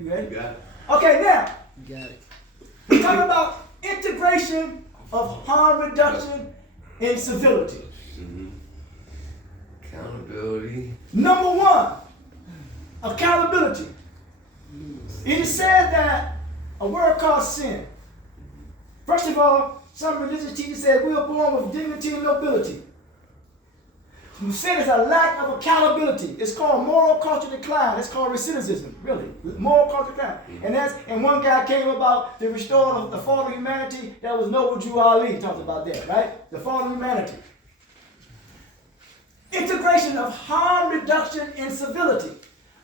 You ready? You got it. Okay, now, You got it. we're talking about integration of harm reduction and civility. Accountability. Number one, accountability. It is said that a word called sin. First of all, some religious teachers said we are born with dignity and nobility. Sin is a lack of accountability. It's called moral culture decline. It's called recidivism, really. Moral culture decline. And one guy came about to restore the fall of humanity. That was Noble Drew Ali talked about that, right? The fall of humanity. Integration of harm reduction and civility.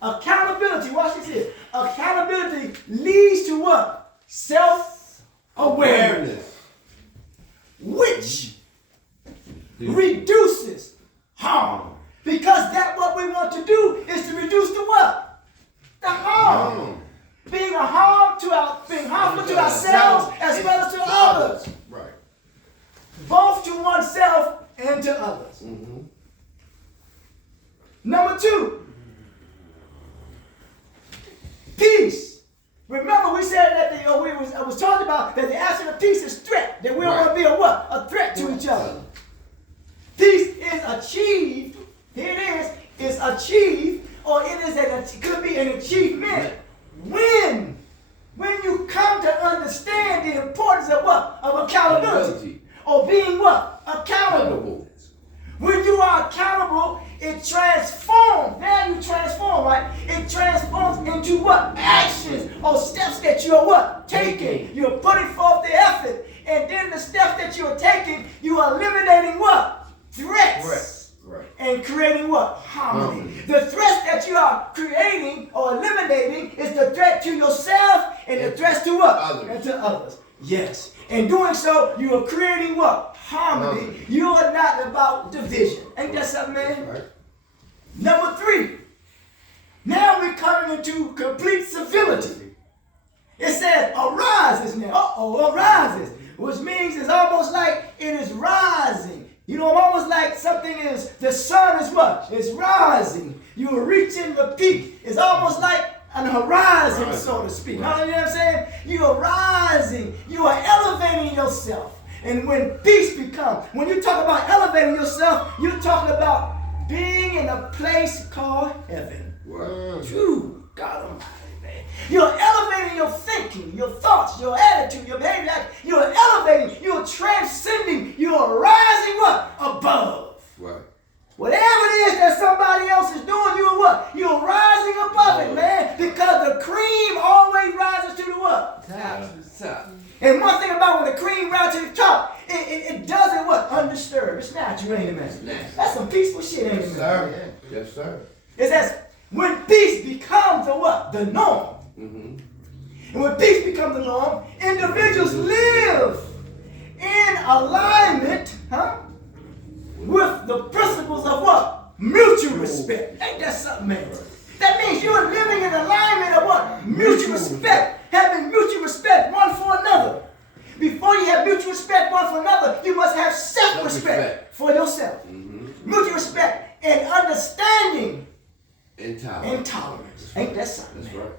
Accountability, watch this here. Accountability leads to what? Self-awareness. Which reduces harm. Because that's what we want to do, is to reduce the what? The harm. Being harmful to ourselves as well as to others. Right. Both to oneself and to others. Number two, peace. Remember we said that I was talking about that the absence of peace is threat. That we don't want to be a what? A threat to each other. Peace is achieved. Here it is achieved, or it could be an achievement when you come to understand the importance of what? Of accountability. Or being what? Accountable. When you are accountable, it transforms. Now you transform, right? It transforms into what? Actions or steps that you are what? Taking. You're putting forth the effort. And then the steps that you are taking, you are eliminating what? Threats. Right. And creating what? Harmony. The threats that you are creating or eliminating is the threat to yourself and the threats to what? Others. And to others. Yes. In doing so, you are creating what? Harmony. You are not about division. Ain't that something, man? Right. Number three. Now we're coming into complete civility. It says arises now. Arises. Which means it's almost like it is rising. You know, almost like something is, the sun is what? It's rising. You are reaching the peak. It's almost like an horizon, so to speak. Right. You know what I'm saying? You are rising. You are elevating yourself. And when peace becomes, when you talk about elevating yourself, you're talking about being in a place called heaven. Wow. True. God Almighty, man. You're elevating your thinking, your thoughts, your attitude, your behavior. You're elevating. You're transcending. You're rising what? Above. Right. Whatever it is that somebody else is doing, you're what? You're rising above it, man. Because the cream always rises to the what? Top. And one thing about when the cream rises to the top, it doesn't what? Undisturbed. It's natural, ain't it, man? That's some peaceful shit, ain't it, man? Sir. Yes, sir. It says, when peace becomes the what? The norm. And when peace becomes the norm, individuals live in alignment, with the principles of what? Mutual respect. Ain't that something, man? That means you're living in alignment of what? Mutual respect. Having mutual respect one for another. Before you have mutual respect one for another, you must have self-respect for yourself. Mutual respect and understanding. Intolerance. Ain't that something? That's right.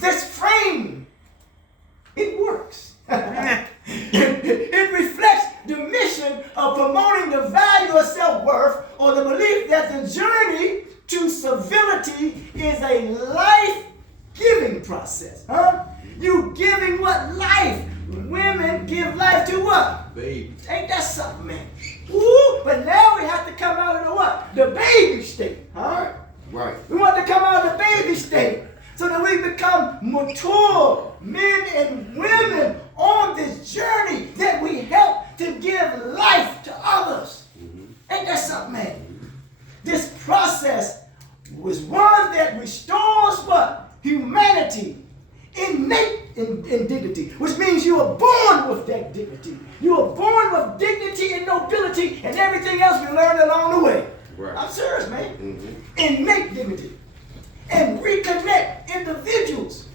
This frame, it works. It reflects the mission of promoting the value of self-worth, or the belief that the journey to civility is a life-giving process. You giving what? Life. Women give life to what? Babies. Ain't that something, man? Woo! But now we have to come out of the what? The baby state. Right. We want to come out of the baby state so that we become mature men and women on this journey that we help to give life to others. Ain't that something, man? This process was one that restores what? Humanity. Innate in dignity, which means you are born with that dignity. You are born with dignity and nobility and everything else we learned along the way. Right. I'm serious, man. Innate dignity. And reconnect individuals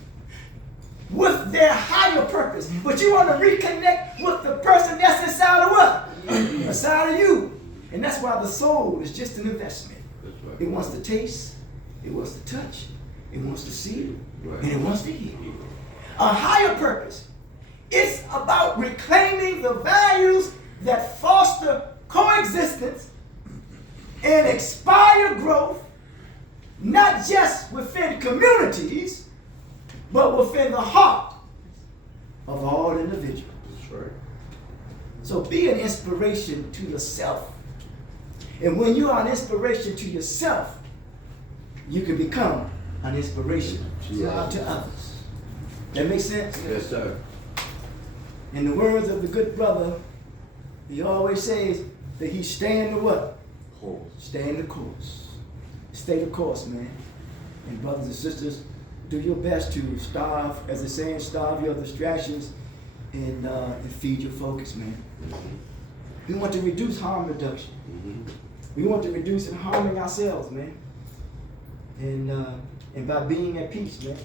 with their higher purpose. But you want to reconnect with the person that's inside of what? Inside of you. And that's why the soul is just an investment. That's right. It wants to taste, it wants to touch, It wants to see you. Right. And it wants to hear you. A higher purpose. It's about reclaiming the values that foster coexistence and inspire growth, not just within communities, but within the heart of all individuals. That's right. So be an inspiration to yourself. And when you are an inspiration to yourself, you can become an inspiration to others. That makes sense? Yes, sir. In the words of the good brother, he always says that he's staying the what? Course. Staying the course. Stay the course, man. And brothers and sisters, do your best to starve, as the saying, starve your distractions and feed your focus, man. Mm-hmm. We want to reduce harm reduction. Mm-hmm. We want to reduce harming ourselves, man. And by being at peace, man.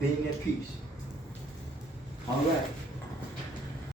Being at peace. All right.